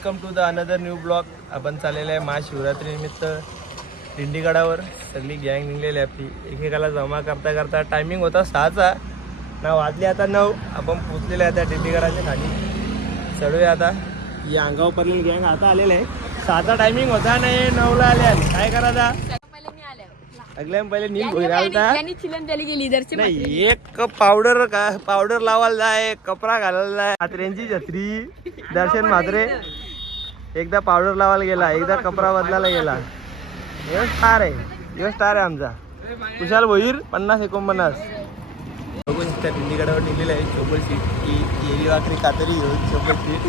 Welcome to the another new blog. आपण चाललेलं आहे महाशिवरात्रीनिमित्त दिंडीगडावर. सगळी गँग निघलेली आहे आपली. एकेकाला जमा करता करता टायमिंग होता सहाचा. ना वाजले आता नऊ. आपण पोचलेले आहे त्या दिंडीगडाच्या खाली. चढूया आता. ही अंगावर पडलेली गँग आता आलेलं आहे. सहाचा टायमिंग होता नाही नऊला आल्या काय करायचा पहिले आले अगल्या नील एक पावडर का पावडर लावायला जाय कपडा घालायला जाय. छत्री. दर्शन म्हात्रे. एकदा पावडर लावायला गेला एकदा कपडा बदलायला गेला. हे स्टार आहे हे स्टार आहे आमचा. कुशाल भोईर पन्नास एकोणपन्नास. बघून त्या दिल्लीगडावर निघलेलं आहे चोपल सीट. ही येली वाकरी कातरी घेऊन चोपल सीट.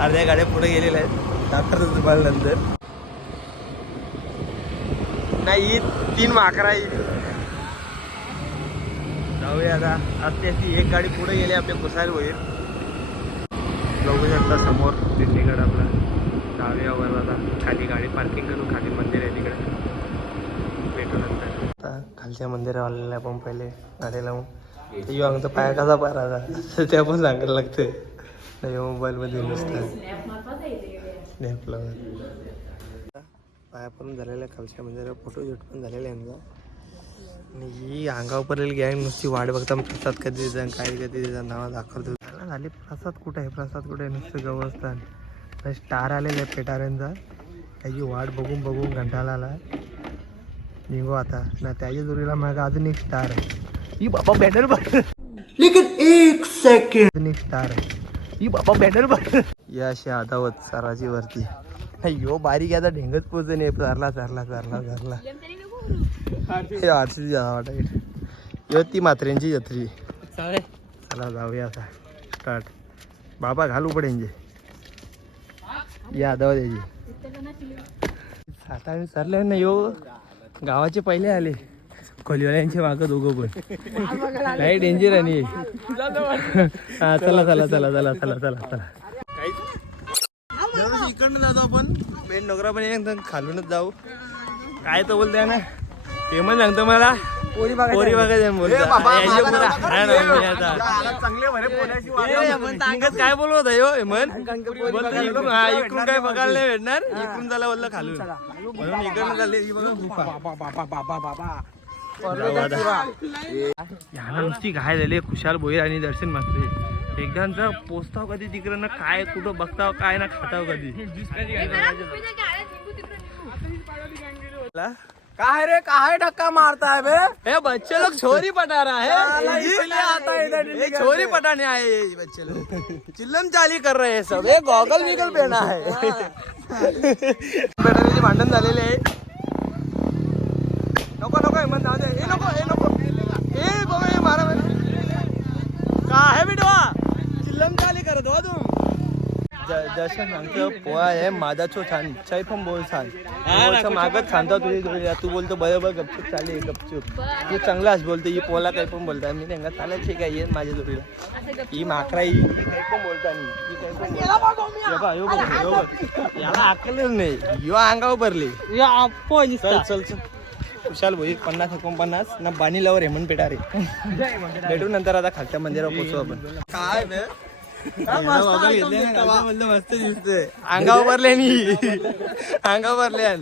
अर्ध्या गाड्या पुढे गेलेल्या आहेत. डॉक्टर तुम्हाला नंतर. नाही ही तीन माकरा आहे जाऊया आता. असते असती एक गाडी पुढे गेली आपल्या कुसाल होईल बघू शकता समोर दिंडीगड आपला. जाऊया वर आता खाली गाडी पार्किंग करू खाली मंदिर आहे तिकडे. भेटू नंतर. आता खालच्या मंदिरावर आलेलं आपण पहिले गाडी लावून येऊ आमचा पाया कसा पारायचा ते आपण सांगायला लागतं नाही हो, मोबाईलमध्ये नुसतं. पाया पण झालेल्या खालच्या मंदिरावर फोटो शूट पण झालेला आहे आमचा आणि ही अंगावर पडलेली गॅंग नुसती वाट बघता प्रसाद कधी देतात काय कधी देतात नावा दाखवतो झाली प्रसाद कुठे आहे? प्रसाद कुठे आहे? नुसतं गवस्थान स्टार आलेला आहे पेटाऱ्यांचा. त्याची वाट बघून बघून घंटाला आला. निघू आता. ना त्याच्या जोडीला मागं अजून एक स्टार आहे. ही बाबा बॅनर बघ लेकिन एक सेकंड अजून एक स्टार आहे. ही बाबा बॅनर बघ या अशी आदावत सराची वरती. यो बारीक आता. ढेंगत पोचून ये चारला चारला चारला चारला हे आरसी वाटायला यो ती मात्र्यांची जत्री. चला जाऊया आता. स्टार्ट. बाबा घालू पडेंजे या दवा द्यायची सातारा सरले ना यो गावाचे पहिले आले. खोलीवाल्यांचे मागं दोघं पण. काही डेंजर आणि हा. चला चला चला चला चला चला चला. दरवर्षी इकडनं जातो आपण. मेन नोकरा पण एकदम खालूनच जाऊ. काय तर बोलताय ना? ते पण सांगतो मला. पोरी बघायचं काय बोलवत आहे इकडून. हा, इकडून काय बघायला नाही भेटणार? इकडून झाला बोललं खालून. म्हणून इकडनं झाले. ह्याला नुसती घाय झाली खुशाल भोईर आणि दर्शन मात्र एकदांचा पोचताव कधी तिकडं ना काय कुठं बघताव काय ना खाताव कधी. काय रे काय धक्का मारताय बे? ए बच्चे लोग छोरी पटा रहा है इसलिए आता है इधर ये छोरी पटाने आए ये बच्चे लोग। चिल्लम चाली कर रहे हैं सब। ये गॉगल विगल पहना है। पेटाचे भांडण झालेले आहे। नको नको हे जाऊ दे। ए नको ए नको। ए बाबा हे मारा मारा. का है बिटवा? चिल्लम चाली करत हो तू। जसं सांगतो पोहा आहे माझा छो छान चाय पण बोल छान बोलतो मागच सांगतो तुझी तू बोलतो बरोबर गपचूप चालेल गपचूप. तू चांगलाच बोलतो ही पोला काही पण बोलता मी त्यांना चालेल ठीक आहे ये माझ्या जोडीला. ही माकरा ही काही पण बोलता नाही. काही पण बोलता. बघ, ह्यो बघ, ह्यो बघ. याला अक्कलच नाही. यो अंगावर भरले चल चल चल. भोई पन्नास एकोणपन्नास. ना बाणी लावर हेमंत पेटा रे. भेटू नंतर आता खालच्या मंदिरावर पोचू आपण. काय बे? मस्त दिसतंय अंगावर भरले अंगावर भरले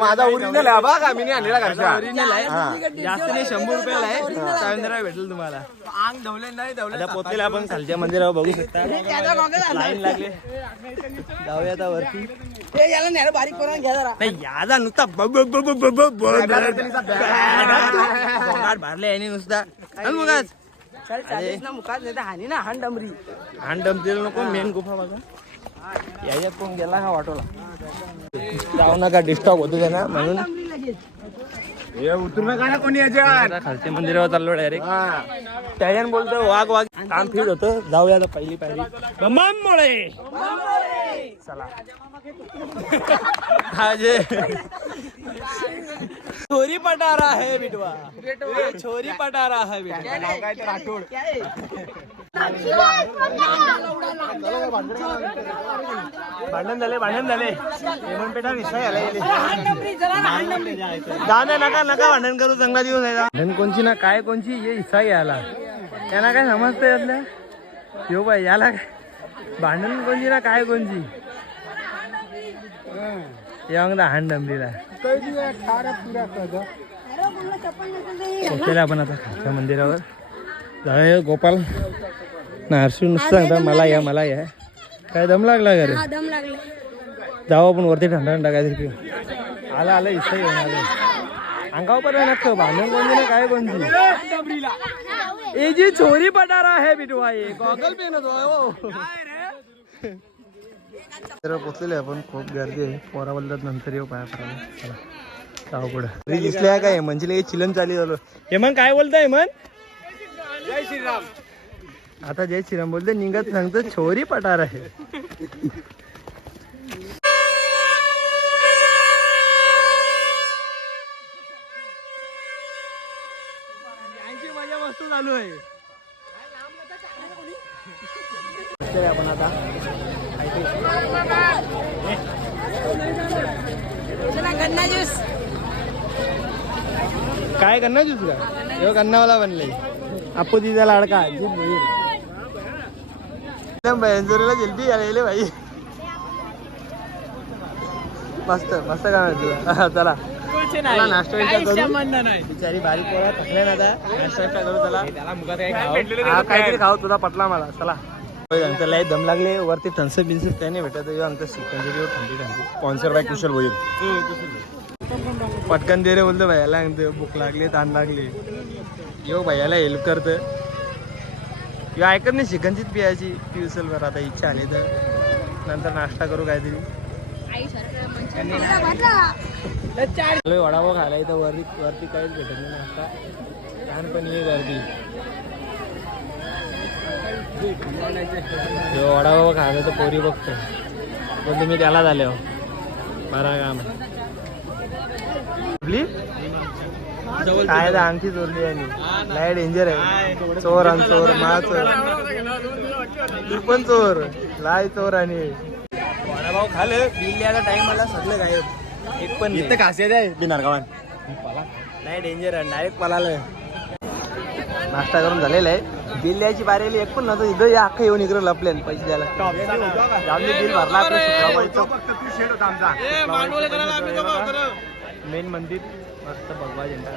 माझा ओरिजिनल आहे बा का मी नाही आणलेला घरचा ओरिजिनल आहे जास्त नाही शंभर रुपयाला आहे भेटेल तुम्हाला अंग धवले नाही धवले पोचलेला आपण खालच्या मंदिरावर बघू शकता लाईन लागले जाऊया आता वरती याला नाही बारीक करून घ्या जरा नाही याचा नुसता ब- ब- ब- ब- ब- ब- ब- गोंगाट भरले याने नुसता चल मग आज. चल चालीस ना मुखात नाही तर हानी ना हान डमरी हाण डमतेल नको मेन गुफा बघा. याच्यात कोण गेला हा वाटोला जाऊ नका डिस्टर्ब होतो त्यांना म्हणून. उतरू नका ना कोणी याच्यात आता खालच्या मंदिरावर चाललो डायरेक्ट त्याच्यानं बोलतो वाघ वाघ. काम फिट होतं. जाऊया आता पहिली पायरी. मुळे चला. हा जे छोरी पटारा है बिटवा। ये छोरी पटारा है बिटवा। भांडण झाले भांडण झाले. हेमंतपेठा विषय आला नका नका भांडण करू चांगला दिवस आहे. भांडण कोणची ना काय कोणची ये हिस्सा घ्यायला त्यांना काय समजतंय यातल्या? यो बाई याला काय? भांडण कोणची ना काय कोणची? येऊन दा हाण डंबरीला पोचलेला आपण आता खालच्या मंदिरावर जाऊया गोपाल नारसू नुसतं सांगता मला या मला या काय दम लागला का रे दम लागला जाऊ आपण वरती थंड थंड काहीतरी पिऊ आला आला इथं येऊन आलं अंगावर पण नसतं भांडण कोणती ना काय कोणती ए जी चोरी पटारा है बिटवा ये गॉगल पे हो तर पोचलेले आपण खूप गर्दी आहे. पोरा बोलतात नंतर येऊ पाया पडायला चला जाऊ पुढं. घरी दिसल्या काय? म्हणजे चिलन चाली झालो काय बोलताय जय श्रीराम. आता जय श्रीराम बोलते निघत सांगतो छोरी पटार आहे. यांची मजा मस्त चालू आहे. आपण आता. गन्ना ज्यूस. काय करणार जुस का? ह्यो कन्नावाला बनले. आपू तिचा लाडका. जीत भैर जोरीला जल्दी आलेले भाई मस्त मस्त काय तुला चला. चला नाश्ता बिचारी बारीक पोळ्या थकल्या ना आता. नाश्ता करू चला. हा काहीतरी खाऊ तुला पटला मला. चला. होय, आमचं लय दम लागले वरती थन्सअप बिन्स काही नाही भेटत ह्यो आमचं चिकन थंडी थंडी. स्पॉन्सर बाय कुशल होईल पटकन दे रे बोलतो भैयाला सांगतो भूक लागली ताण लागली. यो भैयाला हेल्प करतं. यो ऐकत नाही चिकनचीच पियाची पिवसल बरं आता इच्छा आली तर. नंतर नाश्ता करू काहीतरी. वडापाव खायला इथं वरती वरती काहीच भेटत नाही नाश्ता. लहानपणी गर्दी. वडापाव खायला तर पोरी बघतो पण तुम्ही त्याला झाले हो. बरा काम काय अंगठी चोरली आणि लय डेंजर आहे. चोर आणि चोर मा चोर. तू पण चोर. लाय चोर आणि. वडापाव खालं बिल यायला टाइम आला सगळं गायब. एक पण इथं खासियत आहे बिनार गावान नाही डेंजर आहे. डायरेक्ट पळालं नाश्ता करून झालेला आहे. बिल द्यायची बारी आली एक पण नव्हतं. इथं या अख्खं येऊन इकडे लपले पैसे द्यायला. जाऊन दे, बिल भरला आपलं मेन मंदिर मस्त भगवा झेंडा.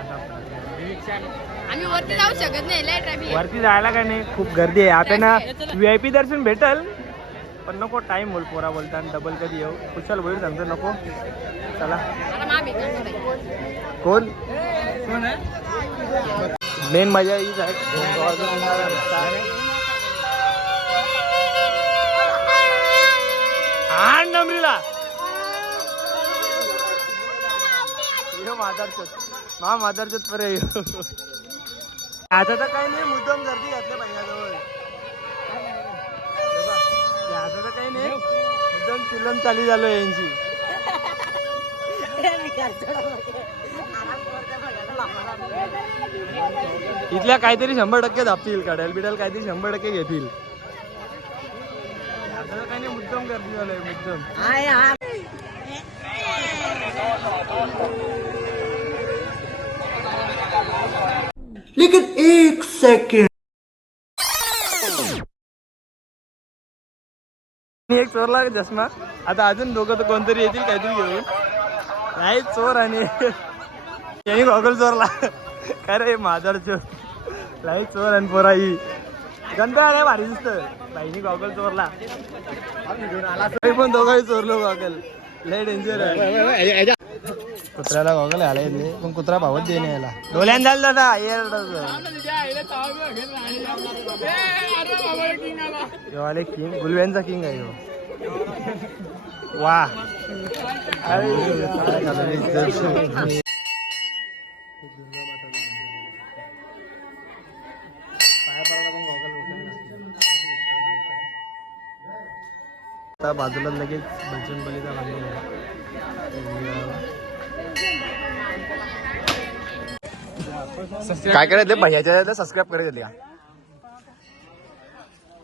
आम्ही वरती जाऊ शकत नाही वरती जायला काय नाही खूप गर्दी आहे. आपल्याला व्ही आय पी दर्शन भेटल पण नको टाइम होईल पोरा बोलता डबल कधी येऊ. कुशल होईल सांगतो नको. चला. नाही. कोण? मेन मजा हीच आहे. आण मादारचोत मा मादारचोत परे यो. आता तर काही नाही मुद्दाम गर्दी घातल्या पाहिजे आता. तर काही नाही. मुद्दाम चिल्लम चाली झालो यांची. इथल्या काहीतरी शंभर टक्के धापतील काढायला बिडायला काहीतरी शंभर टक्के घेतील. मुद्दाम गर्दी झालंय मुद्दाम. मी एक चोरला चष्मा आता अजून दोघं तर कोणतरी येतील काहीतरी घेऊन. नाही चोर आणि यांनी गॉगल चोरला काय रे माझर चोर चोर आणि पोरा ही. गंध आल्या भारी दिसत बाईनी गॉगल चोरला पण दोघंही चोरलो गॉगल लय डेंजर आहे. कुत्र्याला गॉगल आलाय पण कुत्रा भावत देणे याला डोल्यान झालं दादा येवाले किंग गुलव्यांचा किंग आहे वा यो वा आता बाजूला लगेच काय करायचं भैयाच्या सबस्क्राईब करायचं का?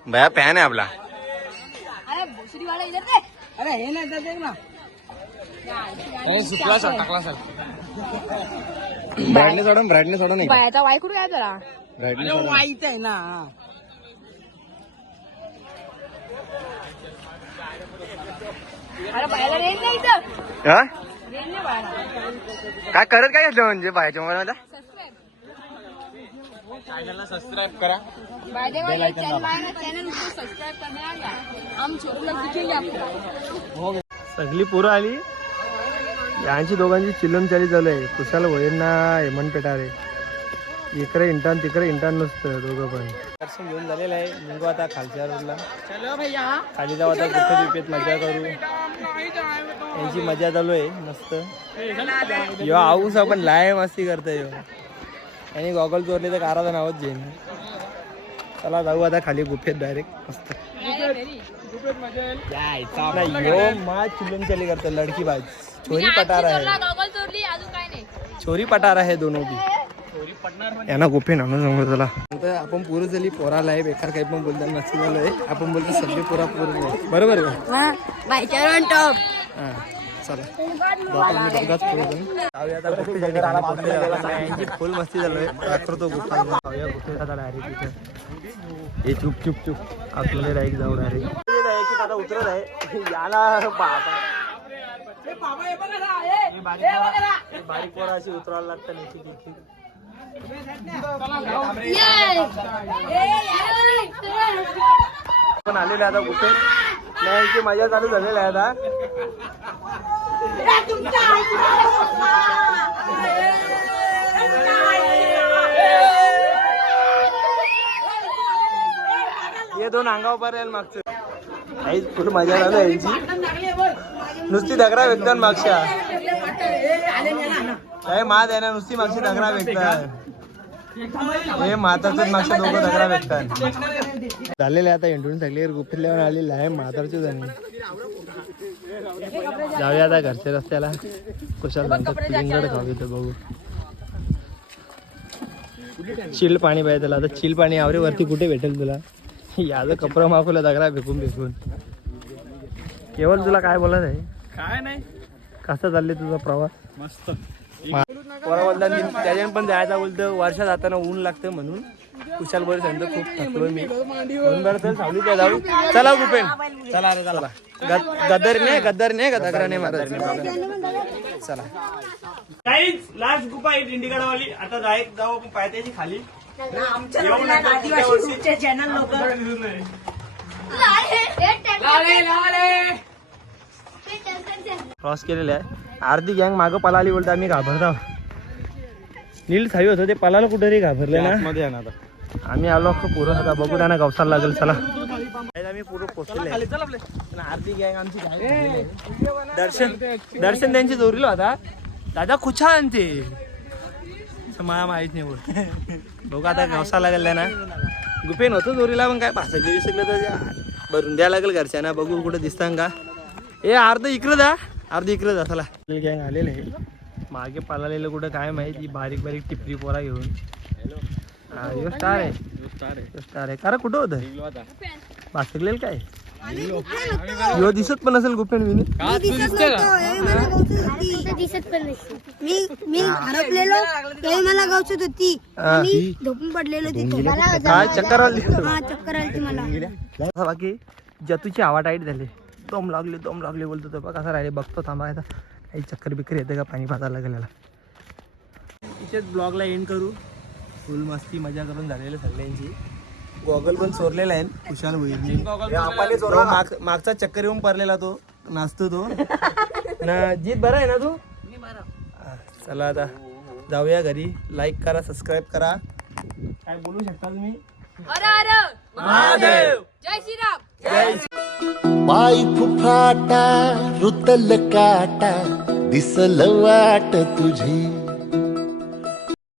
भैया फॅन आहे आपला. अरे भोसडी वाला इधर दे अरे हे नाही तर देख ना ब्राईटनेस वाढून ब्राईटनेस वाढून बायाचा वायकुड काय जरा? ब्राईटनेस वाईट आहे ना. अरे बाहेर रेंज नाही इथं. हा? रेंज नाही बाहेर काय करत काय घेतलं म्हणजे बाहेरच्या मोबाईल मध्ये सबस्क्राईब करा. बाय द वे चैनल आहे ना चॅनल उसको सबस्क्राइब करने आ गया हम छोटू लोग दिखेंगे आपको सगळी पोरं आली. यांची दोघांची चिल्लम चाली चालू आहे कुशाल वयना हेमंत पेटारे. इकडे इंटान तिकडे इंटान नसतं दोघं पण. दर्शन घेऊन झालेलं आहे. निघू आता खालच्या रोडला खाली जाऊ आता कुठे बिपेत मजा करू. यांची मजा चालू आहे मस्त. यो आऊस आपण लाय मस्ती करतोय ह्यो. यांनी गॉगल चोरले तर काराचं नावच घेईन चला जाऊ आता खाली गुफेत डायरेक्ट मस्त. नाही, यो मा चिल्लम चली करतो लडकी बाज. छोरी पटार आहे. गॉगल चोरली अजून काय नाही. छोरी पटार आहे दोनों बी. यांना तुला नंतर आपण पुरं झाली पोराला आहे बेकार काही पण बोलताना नसती झालं आहे आपण बोलतो सगळे पोरा पुरं आहे बरोबर का? हा, चला. जातो दोघाच जाऊन. जाऊया आता. यांची फुल मस्ती झालोय जाऊया डायरेक्ट तिथे हे चुप चुप चुप. आपल्याला डायरेक्ट जाऊ डायरेक्ट आता उतरत आहे. याला बाबा. हे बारीक पोरं- अशी उतरायला लागतं नाही ठीक ठीक पण आलेले आता गुफेत यांची मजा चालू झालेली आहे आता. हे दोन अंगावर पर्यंत मागचं. काही फुल मजा झाली यांची. नुसती दगडा व्यक्तान मागच्या. काय मात आहे ना नुसती मागची दगडा भेटतात हे माताचं मागच्या दोघं भेटतात व्यक्तान झालेले आता इंटून सगळे गुफिल्यावर आलेले आहे म्हातारचे जण. जाऊया आता घरच्या रस्त्याला. कुशाल म्हणतात लिंगड खाऊ इथं बघू. चिल पाणी पाहिजे त्याला. आता चिल पाणी आवरे वरती कुठे भेटेल तुला? याचं कपडा मागवलं दगडा फेकून फेकून केवळ तुला काय बोलत आहे? काय नाही. कसा चालले तुझा प्रवास? मस्त. त्याच्यानं पण जायचा बोलतो. वर्षा जाताना ऊन लागतं म्हणून. कुशाल बोल सांगतो खूप थकलो मी. बरं सावली त्या जाऊ. चला गुपेन. चला रे चला. गद- गद्दारी नाही गद्दारी नाही का दगरा नाही मारत. चला. काहीच लास्ट गुफा आहे दिंडीगडावाली आता डायरेक्ट जाऊ आपण पायथ्याची खाली. नका पुढच्या वर्षी. क्रॉस केलेला आहे. अर्धी गँग मागं पळाली बोलतो आम्ही घाबरतो. नील साई होतं ते पलाला कुठे रे घाबरले ना. मध्ये आता. आम्ही आलो पुरं आता बघू त्यांना गवसाला लागेल चला. आम्ही पुरं पोचले अर्धी गँग आमची. दर्शन दर्शन त्यांची जोरील होता दादा आणते असं मला माहीत नाही बोल बघू आता गवसा लागेल ना गुपेन होतं जोरीला पण काय पाच गेली सगळं तर. भरून द्यायला लागेल घरच्यांना. बघू कुठं दिसतं का. ए अर्ध इकडं जा. अर्ध इकडं जा चला. गँग आलेलं आहे मागे पळालेलं कुठं काय माहिती? बारीक बारीक टिपरी पोरा घेऊन. स्टार आहे. स्टार आहे. कारण कुठं होतं? बासकलेल काय? ह्यो दिसत पण असेल गुपेन विनी दिसत पण नाही. मी मी हरपलेलो. तेव्हा मला गावचत होती. मी झोपून पडलेलो तिथे. मला काय चक्कर आली? हा चक्कर आली मला. बाकी जतूची हवा टाईट झाली. दम लागले दम लागले बोलतो तो. बघ कसं राहिले बघतो थांबा आता काही चक्कर बिक्कर येते का पाणी पाजायला गेलेला. इथेच ब्लॉगला एंड करू. फुल मस्ती मजा करून झालेली सगळ्यांची. गॉगल पण चोरलेला आहे. खुशाल होईल. मागचा चक्कर येऊन पडलेला तो. नाचतो तो. ना जीत बरा आहे ना तू? हा, चला आता. जाऊया घरी. लाईक करा सबस्क्राईब करा. काय बोलू शकता तुम्ही? अरे अरे. महादेव! जय श्रीराम. पाय फुफाटा रुतल काटा दिसल वाट तुझी.